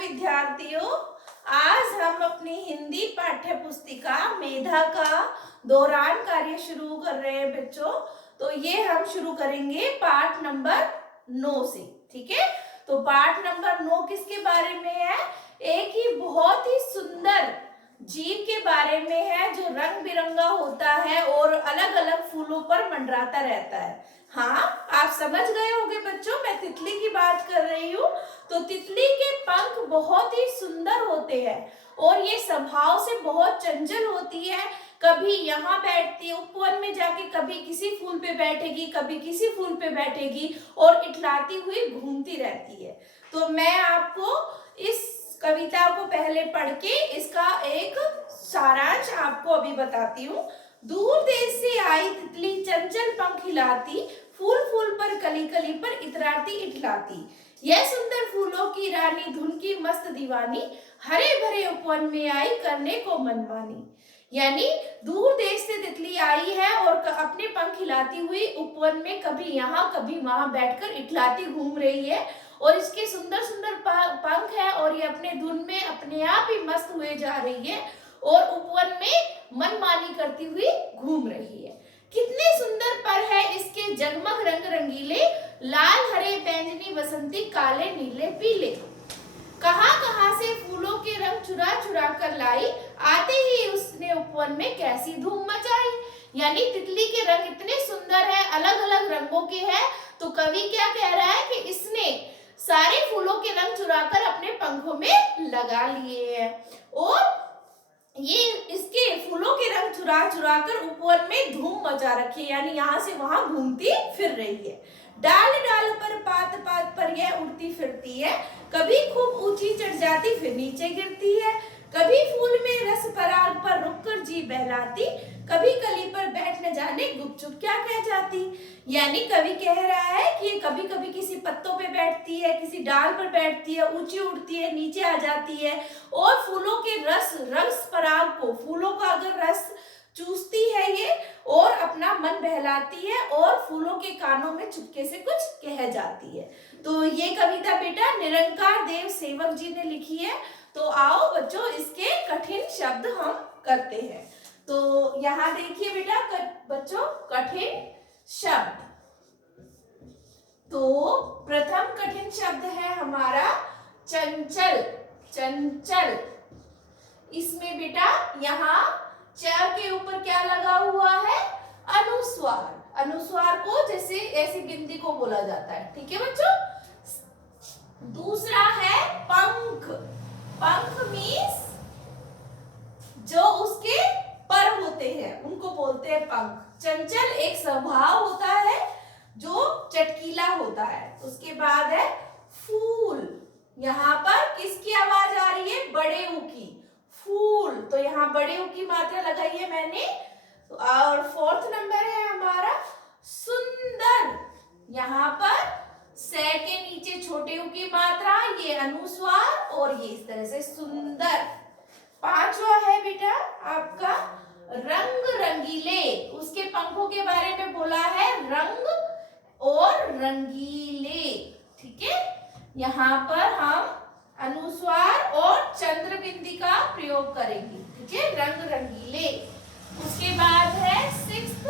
विद्यार्थियों, आज हम अपनी हिंदी पाठ्य पुस्तिका मेधा का दौरान कार्य शुरू कर रहे हैं बच्चों। तो ये हम शुरू करेंगे पाठ नंबर 9 से। ठीक है, तो पाठ नंबर 9 किसके बारे में है? एक ही बहुत ही सुंदर जीव के बारे में है जो रंग बिरंगा होता है और अलग अलग फूलों पर मंडराता रहता है। हाँ, आप समझ गए होंगे बच्चों, मैं तितली की बात कर रही हूँ। तो तितली के पंख बहुत ही सुंदर होते हैं और ये स्वभाव से बहुत चंचल होती है। कभी यहाँ बैठती है उपवन में जाके, कभी किसी फूल पे बैठेगी, कभी किसी फूल पे बैठेगी और इठलाती हुई घूमती रहती है। तो मैं आपको इस कविता को पहले पढ़ के इसका एक सारांश आपको अभी बताती हूँ। दूर देश से आई तितली चंचल पंख हिलाती, फूल फूल पर कली कली पर इतराती इठलाती। यह सुंदर फूलों की रानी धुन की मस्त दीवानी, हरे भरे उपवन में आई करने को मनमानी। यानी दूर देश से तितली आई है और अपने पंख हिलाती हुई उपवन में कभी यहाँ कभी वहां बैठकर इठलाती घूम रही है और इसके सुंदर सुंदर पंख है और ये अपने धुन में अपने आप ही मस्त हुए जा रही है और उपवन में मनमानी करती हुई घूम रही है। कितने सुंदर पर है इसके जगमग रंग रंगीले, लाल हरे बैंगनी बसंती काले नीले पीले। कहां कहां से फूलों के रंग चुरा चुरा कर लाई, आते ही उसने उपवन में कैसी धूम मचाई। यानी तितली के रंग इतने सुंदर है, अलग अलग रंगों के हैं। तो कवि क्या कह रहा है कि इसने सारे फूलों के रंग चुराकर अपने पंखों में लगा लिए हैं और ये इसके फूलों के रंग चुरा चुरा कर उपवन में धूम मचा रखी है, यानी यहाँ से वहां घूमती फिर रही है। डाल डाल पर पात पात पर यह उड़ती फिरती है, कभी खूब ऊंची चढ़ जाती फिर नीचे गिरती है। कभी फूल में रस पराग पर रुककर जी बहलाती, कभी कली पर बैठ न जाने गुपचुप क्या कह जाती। यानी कवि कह रहा है कि कभी कभी किसी पत्तों पे बैठती है, किसी डाल पर बैठती है, ऊंची उड़ती है, नीचे आ जाती है और फूलों के रस पराग को, फूलों का अगर रस चूसती है ये और अपना मन बहलाती है और फूलों के कानों में चुपके से कुछ कह जाती है। तो ये कविता बेटा निरंकार देव सेवक जी ने लिखी है। तो आओ बच्चों इसके कठिन शब्द हम करते हैं। तो यहाँ देखिए बेटा बच्चों कठिन शब्द। तो प्रथम कठिन शब्द है हमारा चंचल। चंचल, इसमें बेटा यहाँ च के ऊपर क्या लगा हुआ है? अनुस्वार। अनुस्वार को जैसे ऐसी बिंदी को बोला जाता है। ठीक है बच्चों। दूसरा है पंख। पंख मीन्स जो उसके पर होते हैं उनको बोलते हैं पंख। चंचल एक स्वभाव होता है जो चटकीला होता है। उसके बाद है फूल। यहाँ पर किसकी आवाज आ रही है? बड़े ऊ की। फूल, तो यहाँ बड़े ऊ की मात्रा लगाई है मैंने। तो और फोर्थ नंबर है हमारा सुंदर। यहाँ पर से के नीचे छोटे ऊ की मात्रा, ये अनुस्वार और ये इस तरह से सुंदर। पांचवा है बेटा आपका रंग रंगीले। उसके पंखों के बारे में बोला है रंग और रंगीले। ठीक है, यहाँ पर हम अनुस्वार और चंद्र बिंदी का प्रयोग करेंगे। ठीक है, रंग रंगीले। उसके बाद है सिक्स्थ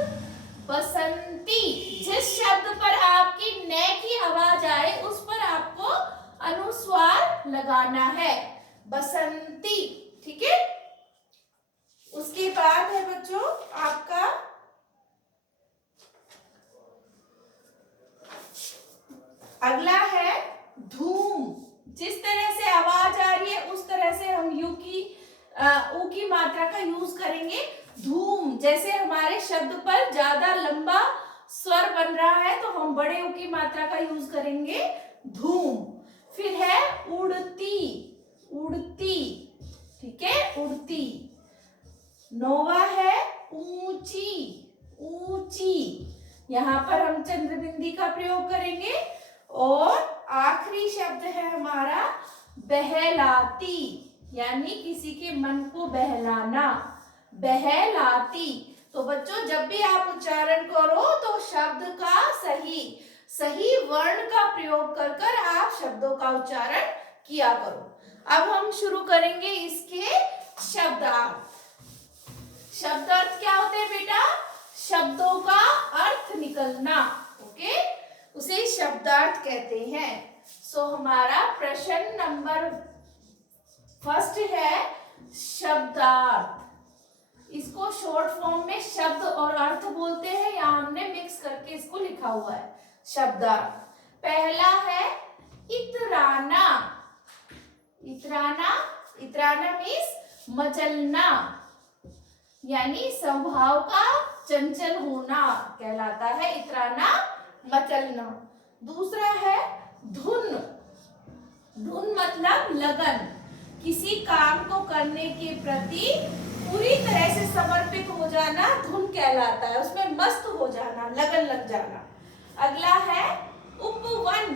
बसंती। जिस शब्द पर आपकी न की आवाज आए उस पर आपको अनुस्वार लगाना है। बसंती। ठीक है, उसके बाद है बच्चों आपका अगला है धूम। जिस तरह से आवाज आ रही है उस तरह से हम ऊ की मात्रा का यूज करेंगे। धूम, जैसे हमारे शब्द पर ज्यादा लंबा स्वर बन रहा है तो हम बड़े ऊ की मात्रा का यूज करेंगे धूम। फिर है उड़ती। उड़ती। ठीक है, उड़ती। नौवा है ऊंची। ऊंची, यहाँ पर हम चंद्र बिंदी का प्रयोग करेंगे। और आखिरी शब्द है हमारा बहलाती, यानी किसी के मन को बहलाना। बहलाती। तो बच्चों जब भी आप उच्चारण करो तो शब्द का सही वर्ण का प्रयोग कर आप शब्दों का उच्चारण किया करो। अब हम शुरू करेंगे इसके शब्दार्थ। शब्दार्थ क्या होते हैं बेटा? शब्दों का अर्थ निकलना, ओके, उसे शब्दार्थ कहते हैं। सो हमारा प्रश्न नंबर फर्स्ट है शब्दार्थ। इसको शॉर्ट फॉर्म में शब्द और अर्थ बोलते हैं, या हमने मिक्स करके इसको लिखा हुआ है शब्दार्थ। पहला है इतराना। इतराना, इतराना मीन्स मचलना, यानी स्वभाव का चंचल होना कहलाता है इतराना, मचलना। दूसरा है धुन। धुन मतलब लगन, किसी काम को करने के प्रति पूरी तरह से समर्पित हो जाना धुन कहलाता है, उसमें मस्त हो जाना, लगन लग जाना। अगला है उपवन।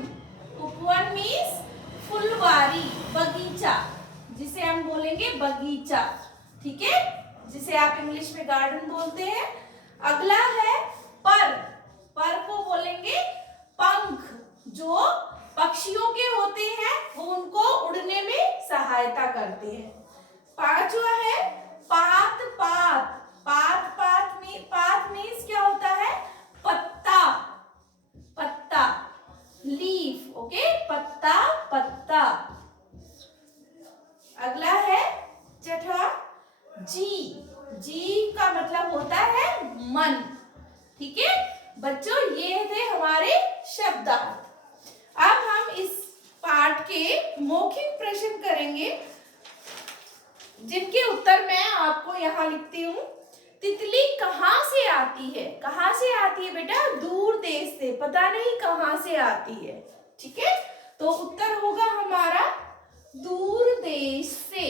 उपवन मीन्स फुलवारी, बगीचा, जिसे हम बोलेंगे बगीचा, ठीक है, जिसे आप इंग्लिश में गार्डन बोलते हैं। अगला है पर। पर को बोलेंगे पंख, जो पक्षियों के होते हैं, वो उनको उड़ने में सहायता करते हैं। पांचवा है पात। पात, पात पात मीन्स क्या होता है? पत्ता, पत्ता, लीफ, ओके, पत्ता, पत्ता। अगला है छठा जी। जी का मतलब होता है मन, ठीक है बच्चों। ये थे हमारे शब्दार्थ। अब हम इस पाठ के मौखिक प्रश्न करेंगे, जिनके उत्तर मैं आपको यहाँ लिखती हूँ। तितली कहाँ से आती है? कहाँ से आती है बेटा? दूर देश से, पता नहीं कहाँ से आती है, ठीक है। तो उत्तर होगा हमारा दूर देश से,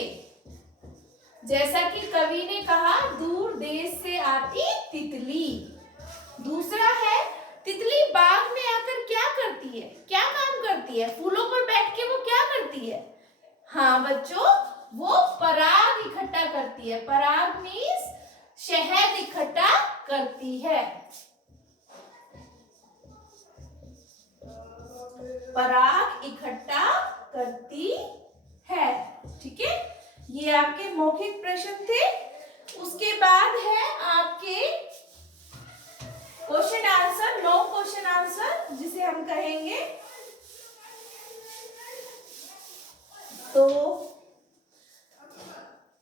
जैसा कि कवि ने कहा, दूर देश से आती तितली। दूसरा है तितली बाग में आकर क्या करती है? क्या काम करती है? फूलों पर बैठ के वो क्या करती है? हाँ बच्चों, वो पराग इकट्ठा करती है। पराग मीन्स शहद इकट्ठा करती है। पराग इकट्ठा करती है, ठीक है। ये आपके मौखिक प्रश्न थे। उसके बाद है आपके question answer, long question answer, जिसे हम कहेंगे। तो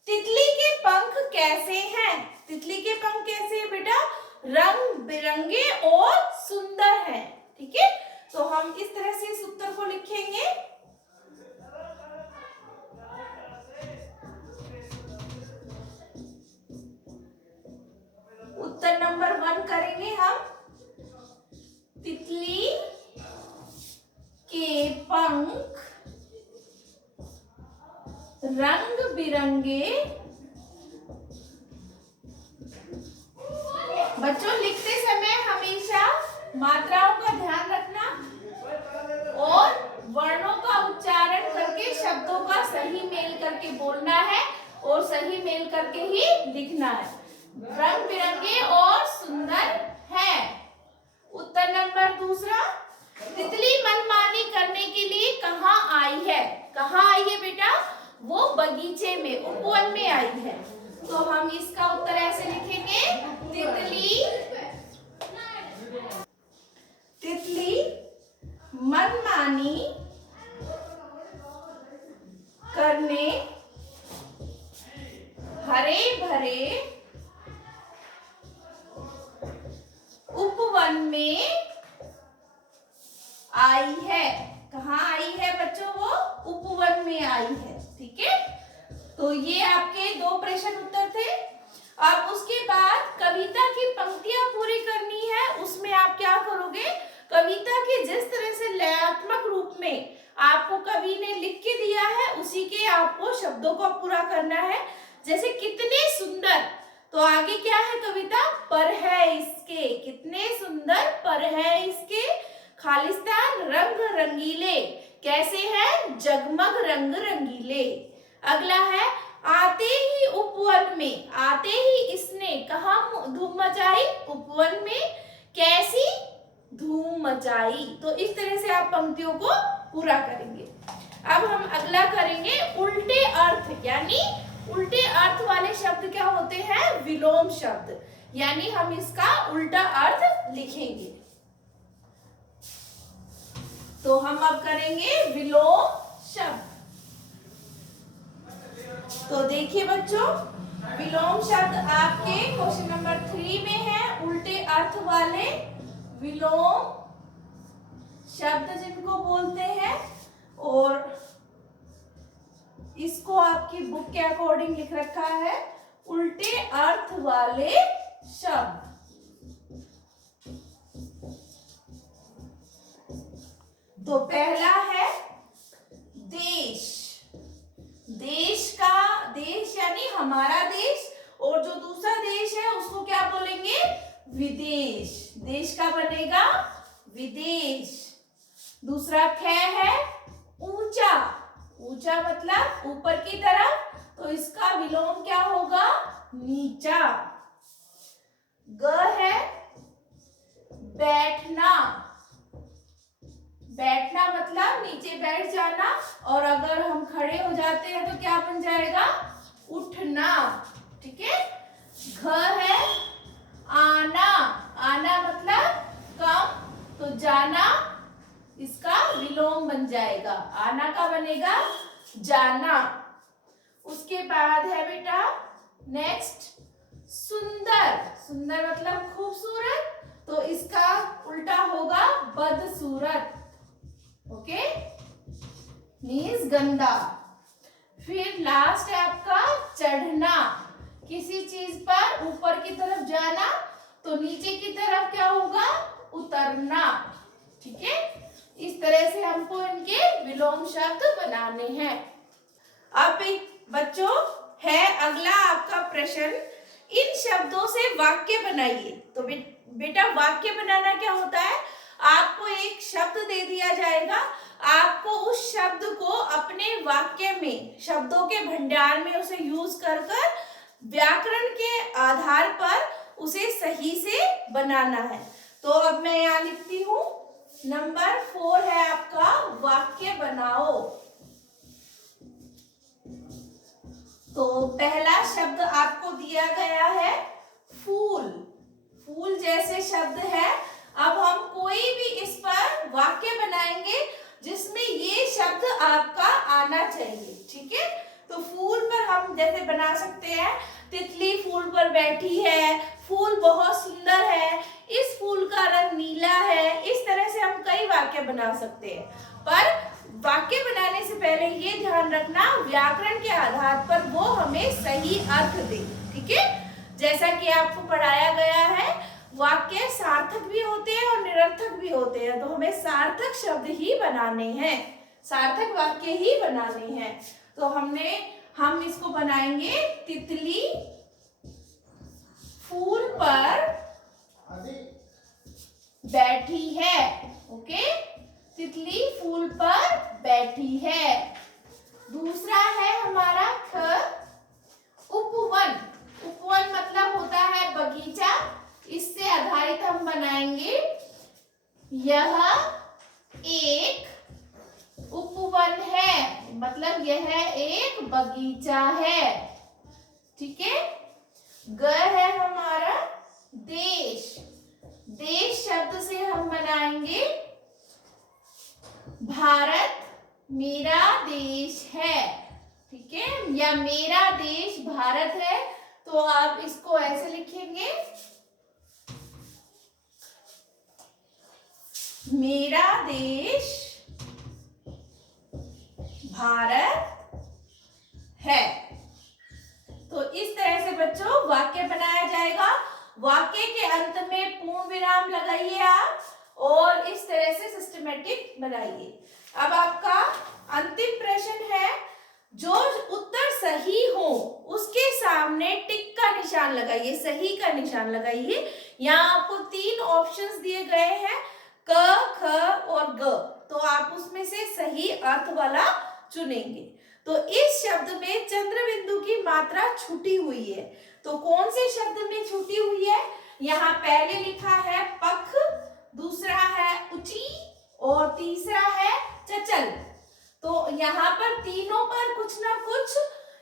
तितली के पंख कैसे हैं? तितली के पंख कैसे हैं बेटा? रंग बिरंगे और सुंदर हैं, ठीक है। तो हम इस तरह से इस उत्तर को लिखेंगे। उत्तर नंबर 1 करेंगे हम। तितली के पंख रंग बिरंगे। बच्चों लिखते समय हमेशा मात्राओं का ध्यान रखना और वर्णों का उच्चारण करके शब्दों का सही मेल करके बोलना है और सही मेल करके ही लिखना है। रंग बिरंगे और सुंदर है। उत्तर नंबर 2, तितली मनमानी करने के लिए कहाँ आई है? कहाँ आई है बेटा? वो बगीचे में, उपवन में आई है। तो हम इसका उत्तर ऐसे लिखेंगे, तितली मनमानी करने हरे भरे उपवन में आई है। कहाँ आई है बच्चों? वो उपवन में आई है, ठीक है। तो ये आपके 2 प्रश्न उत्तर थे। अब उसके बाद कविता की पंक्तियां पूरी करनी है। उसमें आप क्या करोगे? कविता के जिस तरह से लयात्मक रूप में आपको कवि ने लिख के दिया है, उसी के आपको शब्दों को पूरा करना है। जैसे कितने सुंदर, तो आगे क्या है कविता? पर है इसके, कितने सुंदर पर है इसके खालिस्तान रंग रंगीले, कैसे है? जगमग रंग रंगीले। अगला है आते ही उपवन में, आते ही इसने कहाँ धूम मचाई? उपवन में। कैसी धूम मचाई? तो इस तरह से आप पंक्तियों को पूरा करेंगे। अब हम अगला करेंगे उल्टे अर्थ, यानी उल्टे अर्थ वाले शब्द क्या होते हैं? विलोम शब्द, यानी हम इसका उल्टा अर्थ लिखेंगे। तो हम अब करेंगे विलोम शब्द। तो देखिए बच्चों, विलोम शब्द आपके क्वेश्चन नंबर 3 में है, उल्टे अर्थ वाले विलोम शब्द जिनको बोलते हैं, और इसको आपकी बुक के अकॉर्डिंग लिख रखा है उल्टे अर्थ वाले शब्द। तो पहला है देश। देश यानी हमारा देश, और जो दूसरा देश है उसको क्या बोलेंगे? विदेश। देश का बनेगा विदेश। दूसरा ख है ऊंचा। ऊंचा मतलब ऊपर की तरफ, तो इसका विलोम क्या होगा? नीचा। ग है बैठना। बैठना मतलब नीचे बैठ जाना, और अगर हम खड़े हो जाते हैं तो क्या बन जाएगा? उठना। ठीक है। घ है आना। आना मतलब कम, तो जाना इसका विलोम बन जाएगा, आना का बनेगा जाना। उसके बाद है बेटा नेक्स्ट सुंदर। सुंदर मतलब खूबसूरत, तो इसका उल्टा होगा बदसूरत। ओके, मीन्स गंदा। फिर लास्ट है आपका चढ़ना। किसी चीज पर ऊपर की तरफ जाना, तो नीचे की तरफ क्या होगा? उतरना। ठीक है, इस तरह से हमको इनके विलोम शब्द बनाने हैं। अब बच्चों है अगला आपका प्रश्न, इन शब्दों से वाक्य बनाइए। तो बेटा वाक्य बनाना क्या होता है? आपको एक शब्द दे दिया जाएगा, आपको उस शब्द को अपने वाक्य में, शब्दों के भंडार में उसे यूज कर व्याकरण के आधार पर उसे सही से बनाना है। तो अब मैं यहाँ लिखती हूँ, नंबर 4 है आपका वाक्य बनाओ। तो पहला शब्द आपको दिया गया है फूल। फूल जैसे शब्द है, अब हम कोई भी इस पर वाक्य बनाएंगे जिसमें ये शब्द आपका आना चाहिए। ठीक है, तो फूल पर हम जैसे बना सकते हैं, तितली फूल पर बैठी है, फूल बहुत सुंदर है, इस फूल का रंग नीला है। इस तरह से हम कई वाक्य बना सकते हैं, पर वाक्य बनाने से पहले ये ध्यान रखना व्याकरण के आधार पर वो हमें सही अर्थ दे। ठीक है, जैसा कि आपको पढ़ाया गया है, वाक्य सार्थक भी होते हैं और निरर्थक भी होते हैं, तो हमें सार्थक शब्द ही बनाने हैं, सार्थक वाक्य ही बनाने हैं। तो हम इसको बनाएंगे, तितली फूल पर बैठी है। ओके, तितली फूल पर बैठी है। दूसरा है हमारा ख, उपवन। उपवन मतलब होता है बगीचा, इससे आधारित हम बनाएंगे, यह एक उपवन है, मतलब यह एक बगीचा है। ठीक है। ग है हमारा देश। देश शब्द से हम बनाएंगे, भारत मेरा देश है। ठीक है, या मेरा देश भारत है, तो आप इसको ऐसे लिखेंगे, मेरा देश भारत है। तो इस तरह से बच्चों वाक्य बनाया जाएगा। वाक्य के अंत में पूर्ण विराम लगाइए आप, और इस तरह से सिस्टमेटिक बनाइए। अब आपका अंतिम प्रश्न है, जो उत्तर सही हो उसके सामने टिक का निशान लगाइए, सही का निशान लगाइए। यहाँ आपको 3 ऑप्शंस दिए गए हैं, क, ख और ग, तो आप उसमें से सही अर्थ वाला चुनेंगे। तो इस शब्द में चंद्र बिंदु की मात्रा छूटी हुई है, तो कौन से शब्द में छूटी हुई है? यहाँ पहले लिखा है पख, दूसरा है उची और तीसरा है चचल। तो यहाँ पर तीनों पर कुछ ना कुछ,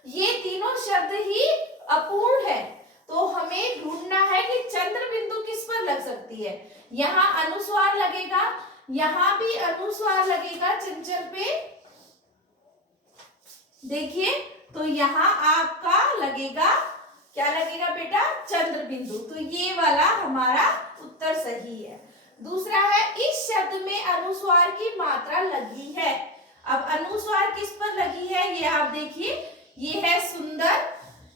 ये तीनों शब्द ही अपूर्ण है, तो हमें ढूंढना है कि चंद्र बिंदु किस पर लग सकती है। यहाँ अनुस्वार लगेगा, यहाँ भी अनुस्वार लगेगा चंचल पे, देखिए। तो यहाँ आपका लगेगा, क्या लगेगा बेटा, चंद्र बिंदु। तो ये वाला हमारा उत्तर सही है। दूसरा है, इस शब्द में अनुस्वार की मात्रा लगी है। अब अनुस्वार किस पर लगी है ये आप देखिए, ये है सुंदर,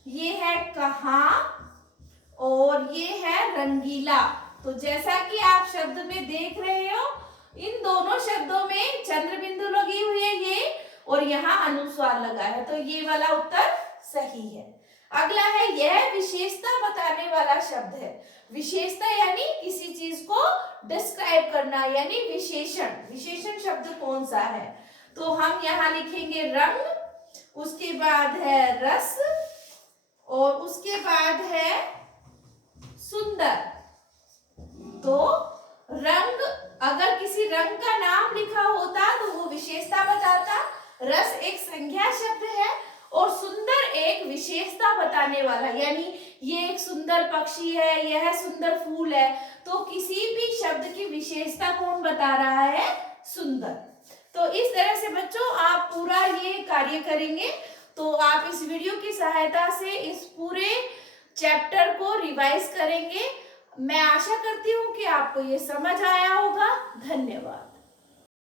ये है कहाँ, और ये है रंगीला। तो जैसा कि आप शब्द में देख रहे हो, इन दोनों शब्दों में चंद्र बिंदु लगी हुई है ये, और यहाँ अनुस्वार लगा है, तो ये वाला उत्तर सही है। अगला है, यह विशेषता बताने वाला शब्द है। विशेषता यानी किसी चीज को डिस्क्राइब करना, यानी विशेषण। विशेषण शब्द कौन सा है, तो हम यहाँ लिखेंगे रंग, उसके बाद है रस, और उसके बाद है सुंदर। तो रंग, अगर किसी रंग का नाम लिखा होता तो वो विशेषता बताता, रस एक संज्ञा शब्द है, और सुंदर एक विशेषता बताने वाला, यानी ये एक सुंदर पक्षी है, यह सुंदर फूल है, तो किसी भी शब्द की विशेषता कौन बता रहा है, सुंदर। तो इस तरह से बच्चों आप पूरा ये कार्य करेंगे, तो आप इस वीडियो की सहायता से इस पूरे चैप्टर को रिवाइज करेंगे। मैं आशा करती हूँ कि आपको ये समझ आया होगा। धन्यवाद।